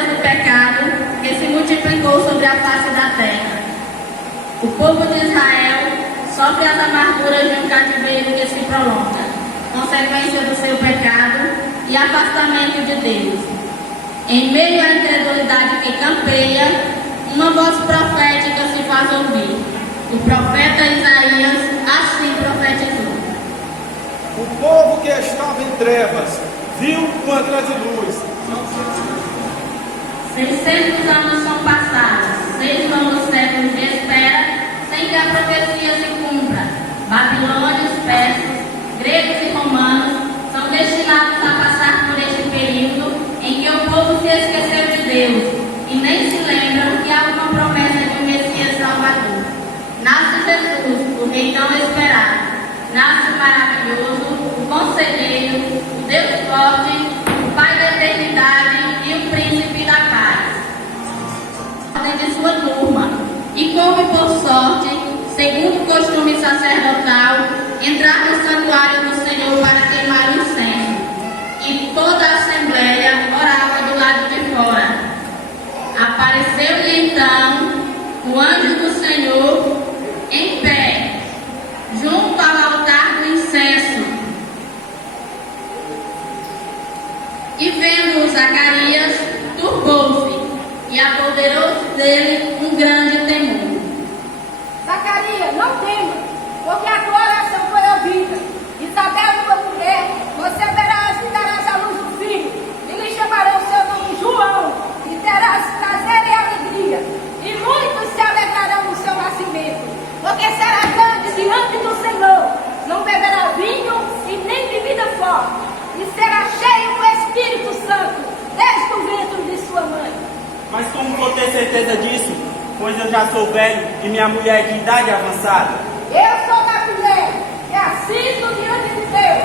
consequências do pecado que se multiplicou sobre a face da terra. O povo de Israel sofre as amarguras de um cativeiro que se prolonga, consequência do seu pecado e afastamento de Deus. Em meio à incredulidade que campeia, uma voz profética se faz ouvir. O profeta Isaías assim profetizou. O povo que estava em trevas viu uma grande luz. 600 anos são passados, 6 longos séculos de espera, sem que a profecia se cumpra. Babilônios, persas, gregos e romanos são destinados a passar por este período em que o povo se esqueceu de Deus e nem se lembram que há uma promessa de um Messias Salvador. Nasce Jesus, o Rei tão esperado. Nasce o maravilhoso, o Conselheiro, o Deus forte, o Pai da eternidade e o Príncipe da paz. Ordem de sua turma, e coube por sorte, segundo o costume sacerdotal, entrar no santuário do Senhor para queimar o incenso. E toda a assembleia orava do lado de fora. Apareceu-lhe então o anjo do Senhor em pé, junto ao altar do incenso. E vendo-o Zacarias, turbou-se, e apoderou-se dele um grande temor. Zacarias, não tema, porque a tua oração foi ouvida. Isabel, tua mulher, você verás e darás à luz um filho, e lhe chamarão o seu nome João, e terás prazer e alegria, e muitos se alegrarão no seu nascimento, porque será grande diante do Senhor, não beberá vinho e nem bebida forte, e será cheio do Espírito Santo, desde o ventre de sua mãe. Mas como vou ter certeza disso? Pois eu já sou velho e minha mulher é de idade avançada. Eu sou da mulher que assisto diante de Deus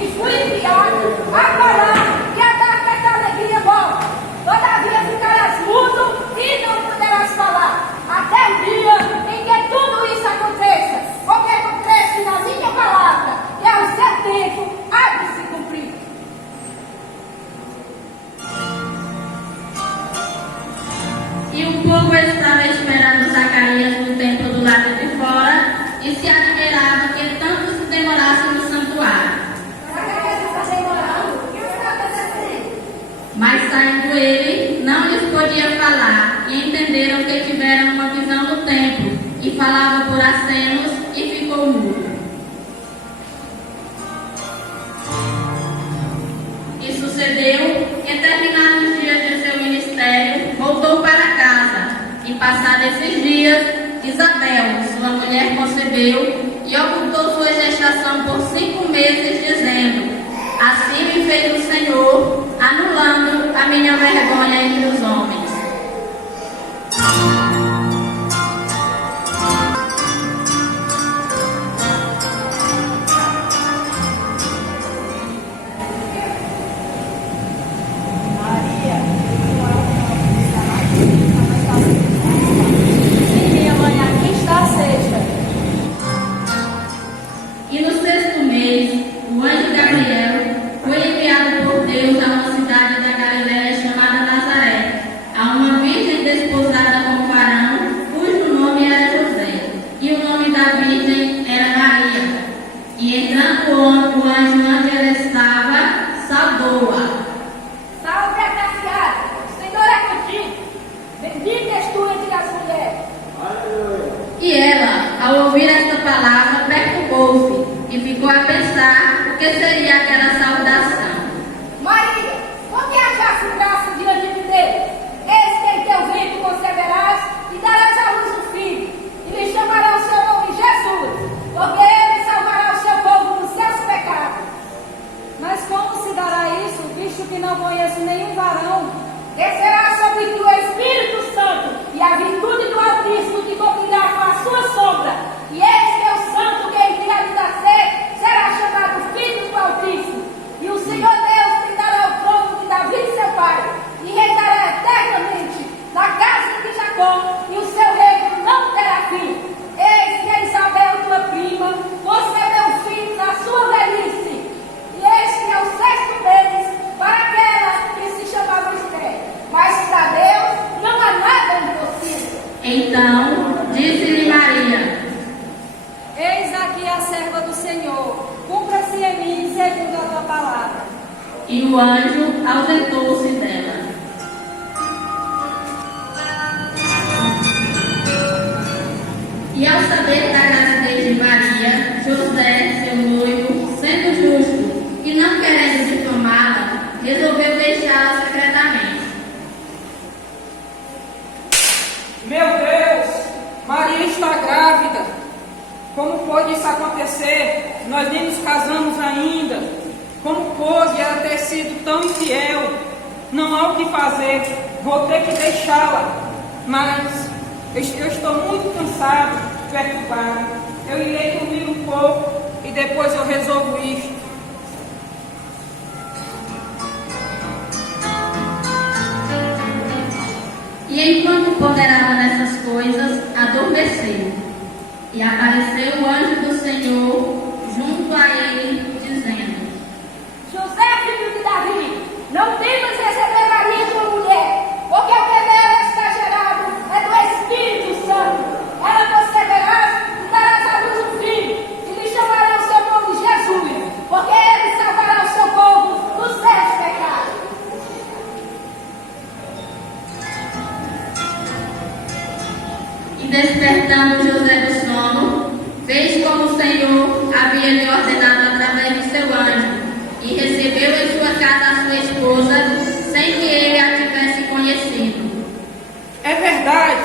e fui enviado a falar e a dar esta alegria nova. Todavia ficarás mudo e não poderás falar, até o dia em que tudo isso aconteça, porque tu creste na minha palavra e ao seu tempo há de se cumprir. E o povo estava esperando Zacarias no templo do lado de fora e se admirava que tanto se demorasse no santuário. Zacarias está demorando? O que está acontecendo? Mas saindo ele, não lhes podia falar, e entenderam que tiveram uma visão no templo, e falava por acenos, e ficou mudo. E sucedeu que, terminados os dias de seu ministério, voltou para casa, e passados esses dias, Isabel, sua mulher, concebeu, e ocultou sua gestação por 5 meses, dizendo: assim me fez o Senhor, anulando a minha vergonha entre os homens. Sim, minha mãe, aqui está a sexta. E no 6º mês, o anjo Gabriel foi enviado por Deus a uma cidade da Galiléia chamada Nazaré, a uma virgem desposada com o anjo ausentou-se dela. E ao saber da gravidez de Maria, José, seu noivo, sendo justo e não querendo difamá-la, resolveu deixá-la secretamente. Meu Deus, Maria está grávida. Como pôde isso acontecer? Nós nem nos casamos ainda. Como pôde ela ter sido tão infiel? Não há o que fazer, vou ter que deixá-la. Mas eu estou muito cansado, perturbado. Eu irei dormir um pouco e depois eu resolvo isto. E enquanto ponderava nessas coisas, adormeceu. E apareceu o anjo do Senhor junto a ele, dizendo: José, filho de Davi, não temas receber Maria tua mulher, porque o que dela está gerado é do Espírito Santo. Ela conceberá e darás à luz um filho, e lhe chamará o seu nome Jesus, porque ele salvará o seu povo dos seus pecados. E despertando José do sono, fez como o Senhor havia lhe ordenado através de seu anjo, e recebeu em sua casa a sua esposa, sem que ele a tivesse conhecido. É verdade,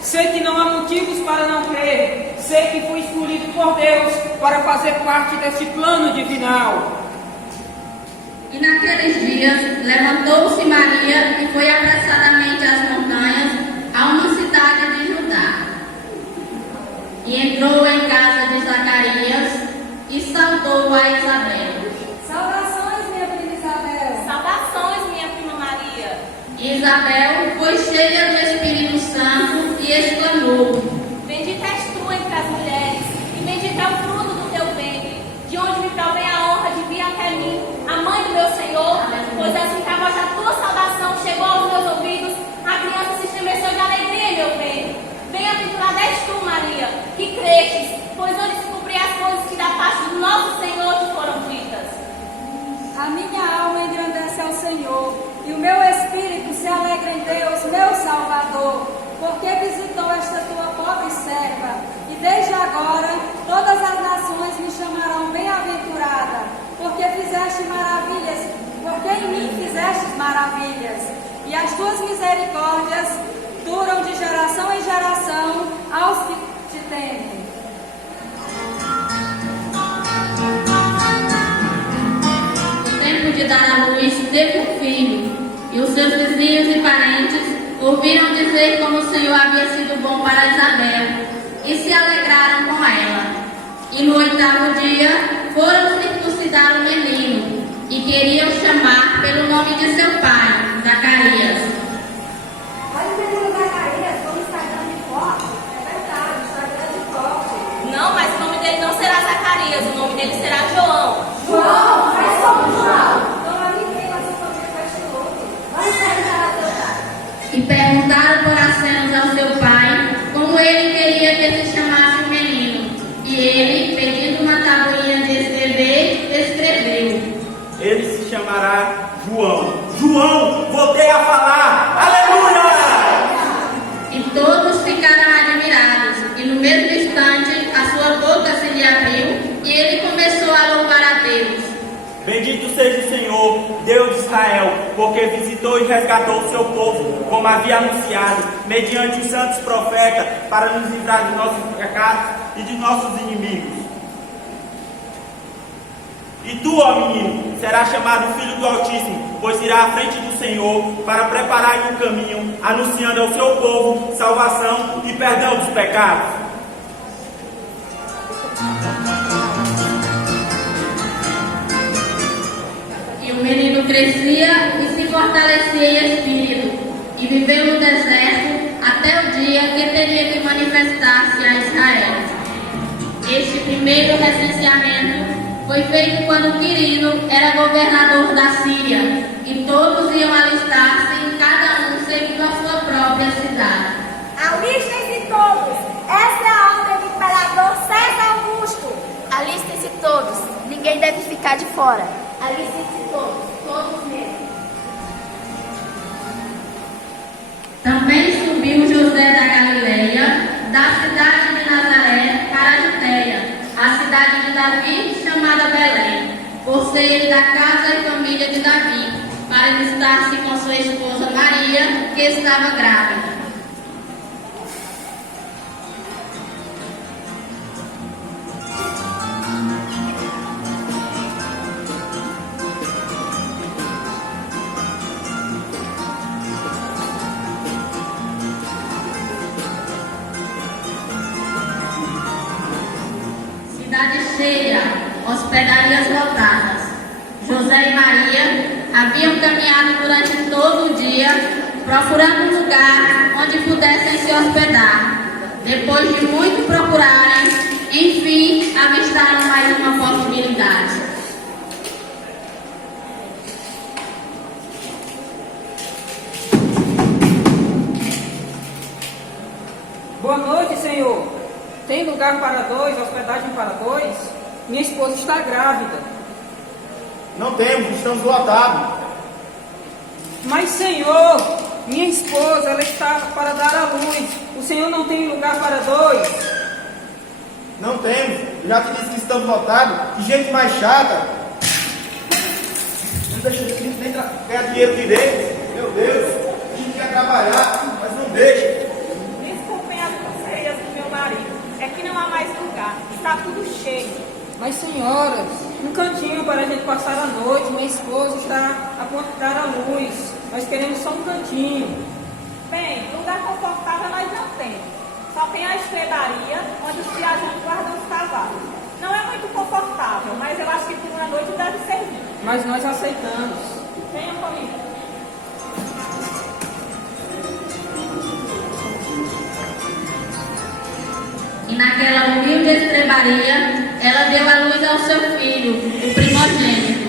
sei que não há motivos para não crer, sei que fui escolhido por Deus para fazer parte desse plano divinal. E naqueles dias levantou-se Maria e foi apressadamente às montanhas, a uma cidade de Judá. E entrou em casa de Zacarias e saudou a Isabel. Saudações, minha prima Isabel. Saudações, minha prima Maria. E Isabel foi cheia do Espírito Santo e exclamou: Bendita és tu entre as mulheres, e bendito é o fruto do teu ventre, de onde me provém a honra de vir até mim, a mãe do meu Senhor, pois assim que a voz da tua saudação chegou aos meus ouvidos, a criança se estremeceu de alegria em meu ventre. Bem-aventurada és tu, Maria, que crestes, pois onde se cumprir as coisas que da parte do nosso Senhor te foram ditas. A minha alma engrandece ao Senhor, e o meu espírito se alegra em Deus, meu Salvador, porque visitou esta tua pobre serva, e desde agora todas as nações me chamarão bem-aventurada, porque fizeste maravilhas, porque em mim fizestes maravilhas, e as tuas misericórdias duram de geração em geração aos que te temem. No tempo de dar à luz, teve um filho, e os seus vizinhos e parentes ouviram dizer como o Senhor havia sido bom para Isabel, e se alegraram com ela. E no 8º dia foram circuncidar o menino, e queriam chamar pelo nome de seu pai, Zacarias. Olha o menino Zacarias, como está grande e forte. É verdade, está grande e forte. Não, mas o nome dele não será Zacarias, o nome dele será João. João, mas como João? Então a ninguém na sua família faz este nome. Vamos perguntar a seu pai. E perguntaram por acenos ao seu pai como ele queria que se chamasse o menino. E ele, pedindo uma tabuinha de escrever, escreveu: Ele se chamará João. João, voltei a falar. Aleluia! E todos ficaram admirados, e no mesmo instante a sua boca se lhe abriu, e ele começou a louvar a Deus. Bendito seja o Senhor, Deus de Israel, porque visitou e resgatou o seu povo, como havia anunciado, mediante os santos profetas, para nos livrar de nossos pecados e de nossos inimigos. E tu, ó menino, serás chamado Filho do Altíssimo, pois irá à frente do Senhor para preparar-lhe um caminho, anunciando ao seu povo salvação e perdão dos pecados. E o menino crescia e se fortalecia em espírito, e viveu no deserto até o dia que teria que manifestar-se a Israel. Este primeiro recenseamento foi feito quando Quirino era governador da Síria, e todos iam alistar-se, cada um segundo a sua própria cidade. Alistem-se todos. Essa é a ordem do imperador César Augusto. Alistem-se todos, ninguém deve ficar de fora. Alistem-se todos, todos mesmo. cidade de Davi, chamada Belém, por ser ele da casa e família de Davi, para visitar-se com sua esposa Maria, que estava grávida. Cidade cheia, hospedarias lotadas. José e Maria haviam caminhado durante todo o dia, procurando um lugar onde pudessem se hospedar. Depois de muito procurarem, enfim, avistaram mais uma possibilidade. Boa noite, Senhor. Tem lugar para dois, hospedagem para dois? Minha esposa está grávida. Não temos, estamos lotados. Mas, Senhor, minha esposa, ela está para dar à luz. O Senhor não tem lugar para dois? Não temos. Eu já te disse que estamos lotados. Que gente mais chata. Não deixa a gente nem ganhar dinheiro direito. Meu Deus. A gente quer trabalhar, mas não deixa. Desculpem as grosserias do meu marido. É que não há mais lugar. Está tudo cheio. Mas, senhoras, um cantinho para a gente passar a noite. Minha esposa está a ponto de dar à luz. Nós queremos só um cantinho. Bem, lugar confortável nós não temos. Só tem a hospedaria, onde os viajantes guardam os cavalos. Não é muito confortável, mas eu acho que por uma noite deve servir. Mas nós aceitamos. Venham comigo. E naquela humilde estrebaria, ela deu à luz ao seu filho, o primogênito,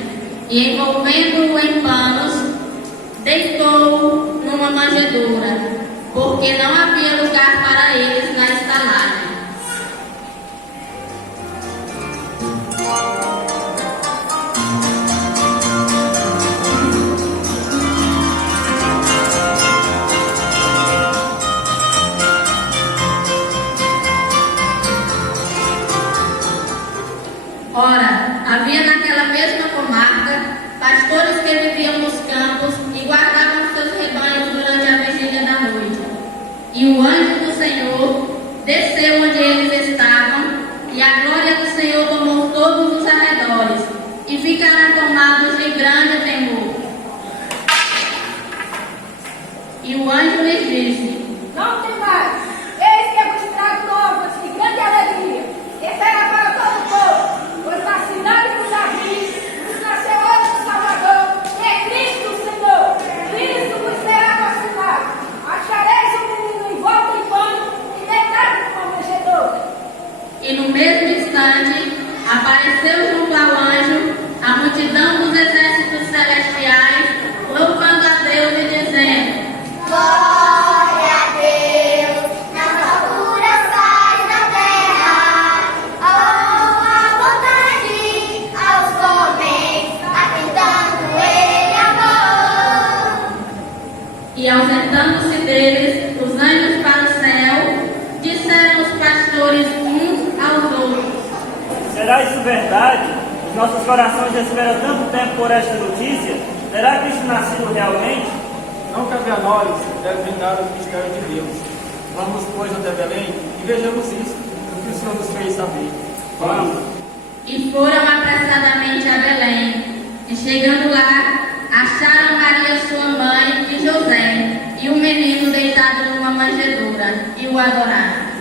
e envolvendo-o em panos, deitou-o numa manjedoura, porque não havia lugar para eles na estalagem. Ora, havia naquela mesma comarca pastores que viviam nos campos e guardavam seus rebanhos durante a vigília da noite. E o anjo do Senhor desceu onde eles estavam, e a glória do Senhor tomou todos os arredores, e ficaram tomados de grande temor. E o anjo lhes disse: Não tem mais. Eis que vos trago novas de grande alegria. E será para todo o povo. Pois na cidade de Davi nos nasceu hoje o Salvador, que é Cristo o Senhor. Cristo vos será vacinado. Achareis o menino envolto em pano e deitado numa manjedoura. E no mesmo instante apareceu junto ao anjo a multidão dos exércitos celestiais, louvando a Deus e dizendo: Glória a Deus, nas alturas da terra, a vontade aos homens, atentando ele amor. E ausentando-se deles os anjos para o céu, disseram os pastores uns aos outros: Será isso verdade? Os nossos corações esperam tanto tempo por esta notícia. Terá Cristo nascido realmente? Não cabe a nós determinar o mistério de Deus. Vamos, pois, até Belém e vejamos isso, o que o Senhor nos fez saber. Vamos. E foram apressadamente a Belém. E chegando lá, acharam Maria sua mãe e José, e o menino deitado numa manjedoura, e o adoraram.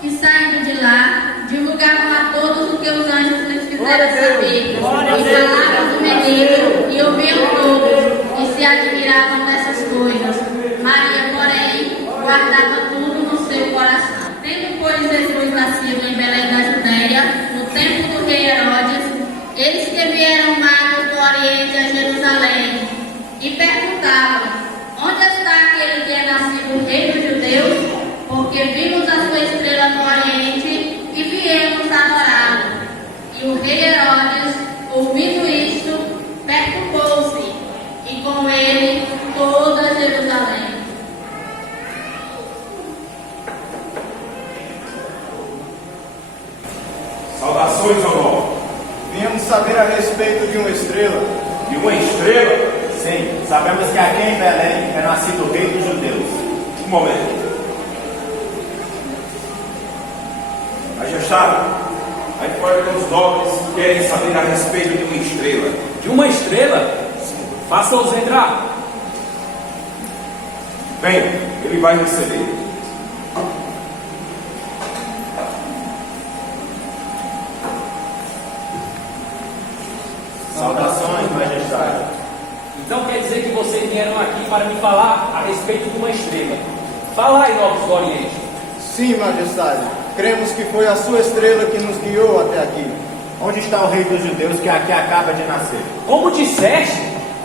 E saindo de lá, divulgavam a todos o que os anjos lhes fizeram saber. E falavam do menino, e ouviam todos, e se admiravam dessas coisas. Maria, porém, guardava tudo no seu coração. Tendo, pois, Jesus nascido em Belém da Judéia, no tempo do rei Herodes, eles que vieram magos do Oriente a Jerusalém, e perguntavam: onde está aquele que é nascido rei dos judeus? Porque vimos a sua estrela no Oriente e viemos adorá-lo. E o rei Herodes, ouvindo isto, perturbou-se, e com ele toda Jerusalém. De uma estrela? Sim, sabemos que aqui em Belém é nascido o rei dos judeus. Um momento. Majestade, aí fora que os nobres querem saber a respeito de uma estrela. De uma estrela? Faça-os entrar. Bem, ele vai receber. Saudações, majestade. Então quer dizer que vocês vieram aqui para me falar a respeito de uma estrela. Falai, nobres do Oriente. Sim, majestade. Cremos que foi a sua estrela que nos guiou até aqui. Onde está o rei dos judeus que aqui acaba de nascer? Como disseste?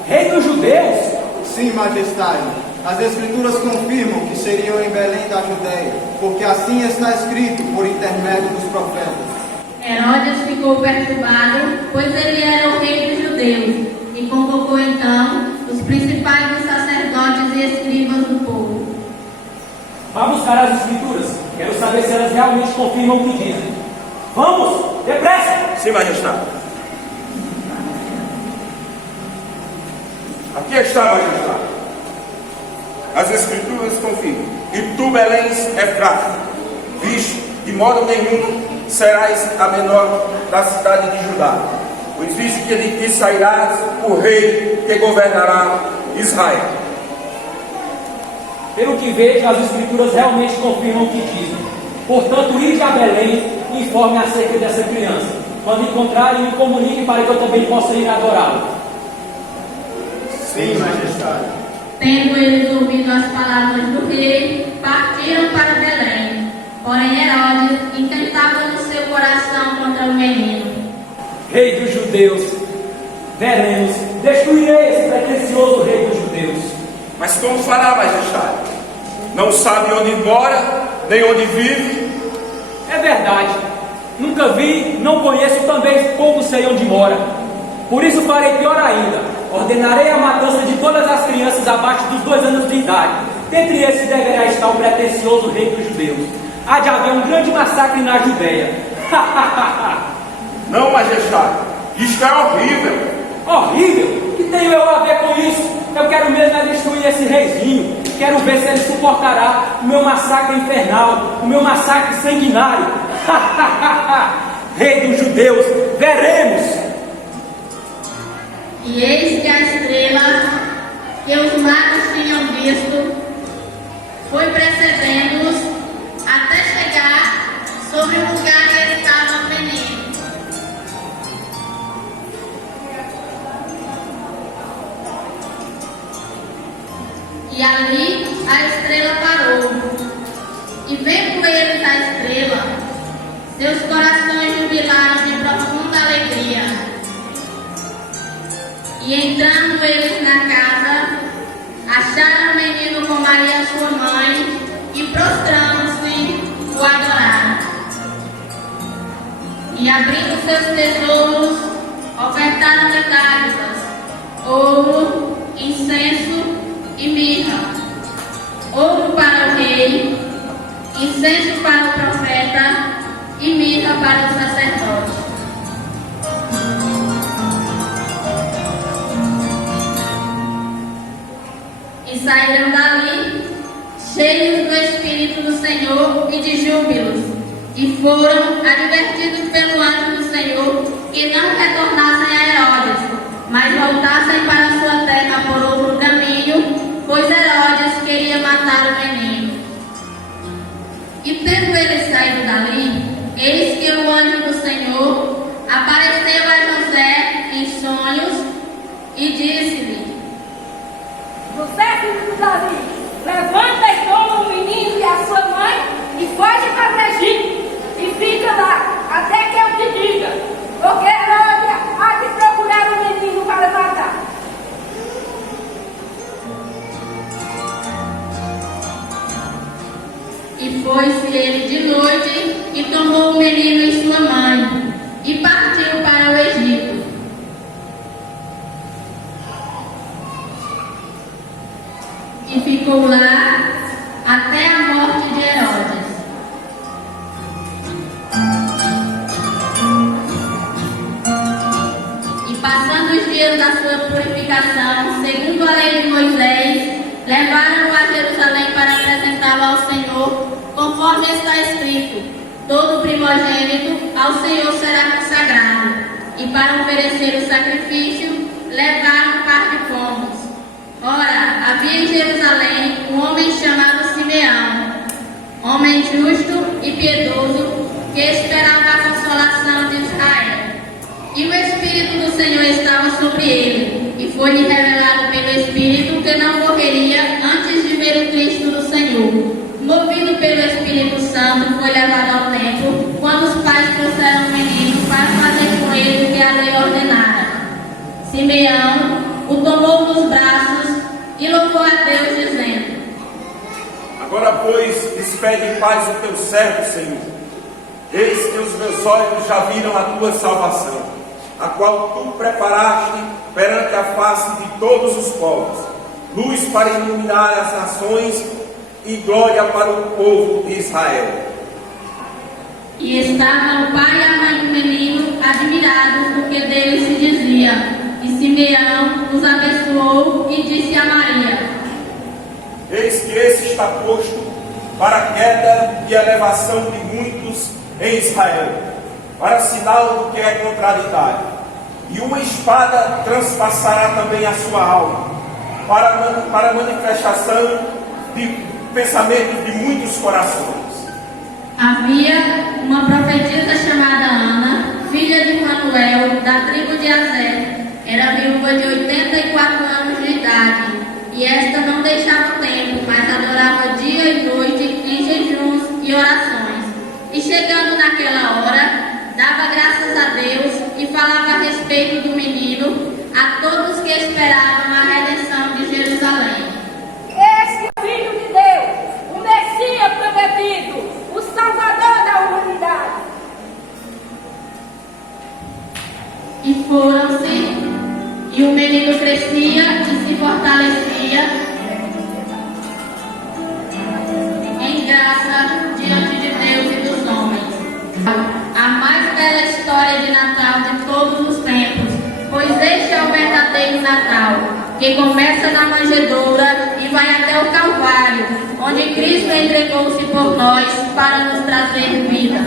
Rei dos judeus? Sim, majestade. As escrituras confirmam que seriam em Belém da Judéia, porque assim está escrito por intermédio dos profetas. Herodes ficou perturbado, pois ele era o rei dos judeus, e convocou então os principais dos sacerdotes e escribas do povo. Vá buscar as escrituras. Quero saber se elas realmente confirmam o que dizem. Vamos! Depressa! Sim, majestade. Aqui está, majestade. As escrituras confirmam. E tu, Belém, Efrata, viste, de modo nenhum serás a menor da cidade de Judá, pois visto que de ti sairás o rei que governará Israel. Pelo que vejo, as escrituras realmente confirmam o que dizem. Portanto, ide a Belém e informe acerca dessa criança. Quando encontrarem, me comuniquem para que eu também possa ir adorá-lo. Sim, majestade. Tendo eles ouvido as palavras do rei, partiram para Belém. Porém, Herodes intentava no seu coração contra o menino. Rei dos judeus, veremos, destruirei esse pretensioso rei dos judeus. Mas como fará, majestade? Não sabe onde mora, nem onde vive. É verdade. Nunca vi, não conheço, também pouco sei onde mora. Por isso farei pior ainda. Ordenarei a matança de todas as crianças abaixo dos 2 anos de idade. Dentre esses deverá estar o pretensioso rei dos judeus. Há de haver um grande massacre na Judéia. Não, majestade. Isto é horrível. Horrível? O que tenho eu a ver com isso? Eu quero mesmo é destruir esse reizinho. Quero ver se ele suportará o meu massacre infernal, o meu massacre sanguinário. Rei dos judeus, veremos. E eis que a estrela que os magos tinham visto foi precedendo-os até chegar sobre o lugar que estava o menino. E ali a estrela parou. E vendo eles a estrela, seus corações jubilaram de profunda alegria. E entrando eles na casa, acharam o menino com Maria sua mãe, e prostrando-se, o adoraram. E abrindo seus tesouros, ofertaram-lhe dádivas, ouro, incenso e mirra. Ouro para o rei, incenso para o profeta e mirra para o sacerdote. E saíram dali, cheios do Espírito do Senhor e de júbilos, e foram advertidos pelo anjo do Senhor que não retornassem a Herodes, mas voltassem para sua terra por outro caminho, pois Herodes queria matar o menino. E tendo eles saído dali, eis que o anjo do Senhor apareceu a José em sonhos e disse-lhe: José, filho de Davi, levanta e toma o menino e a sua mãe e foge para o Egito e fica lá até que eu te diga, porque Herodes há de procurar o menino para matar. E foi-se ele de noite e tomou o menino e sua mãe e partiu para o Egito. E ficou lá até a morte de Herodes. E passando os dias da sua purificação, segundo a lei de Moisés, levaram-no a Jerusalém para apresentá-lo ao Senhor, conforme está escrito: todo primogênito ao Senhor será consagrado. E para oferecer o sacrifício, levaram um par de pombos. Ora, havia em Jerusalém um homem chamado Simeão, homem justo e piedoso, que esperava a consolação de Israel. E o Espírito do Senhor estava sobre ele, e foi-lhe revelado pelo Espírito que não morreria antes de ver o Cristo do Senhor. Movido pelo Espírito Santo, foi levado ao templo, quando os pais trouxeram o menino para fazer com ele o que a lei ordenara. Simeão o tomou nos braços e louvou a Deus, dizendo: Agora, pois, despede em paz o teu servo, Senhor. Eis que os meus olhos já viram a tua salvação, a qual tu preparaste perante a face de todos os povos, luz para iluminar as nações e glória para o povo de Israel. E estavam o pai e a mãe do menino admirados do que dele se dizia. E Simeão os abençoou e disse a Maria: Eis que esse está posto para a queda e elevação de muitos em Israel, para sinal do que é contraditório. E uma espada transpassará também a sua alma, para manifestação de pensamentos de muitos corações. Havia uma profetisa chamada Ana, filha de Fanuel, da tribo de Aser. Era viúva de 84 anos de idade, e esta não deixava o templo, mas adorava dia e noite em jejuns e orações. E chegando naquela hora, dava graças a Deus e falava a respeito do menino a todos que esperavam a redenção de Jerusalém. Esse é o Filho de Deus, o Messias prometido, o Salvador da humanidade. E foram-se, e o menino crescia e se fortalecia em graça diante de Deus e dos homens. A mais bela história de Natal de todos os tempos, pois este é o verdadeiro Natal, que começa na manjedoura e vai até o Calvário, onde Cristo entregou-se por nós para nos trazer vida.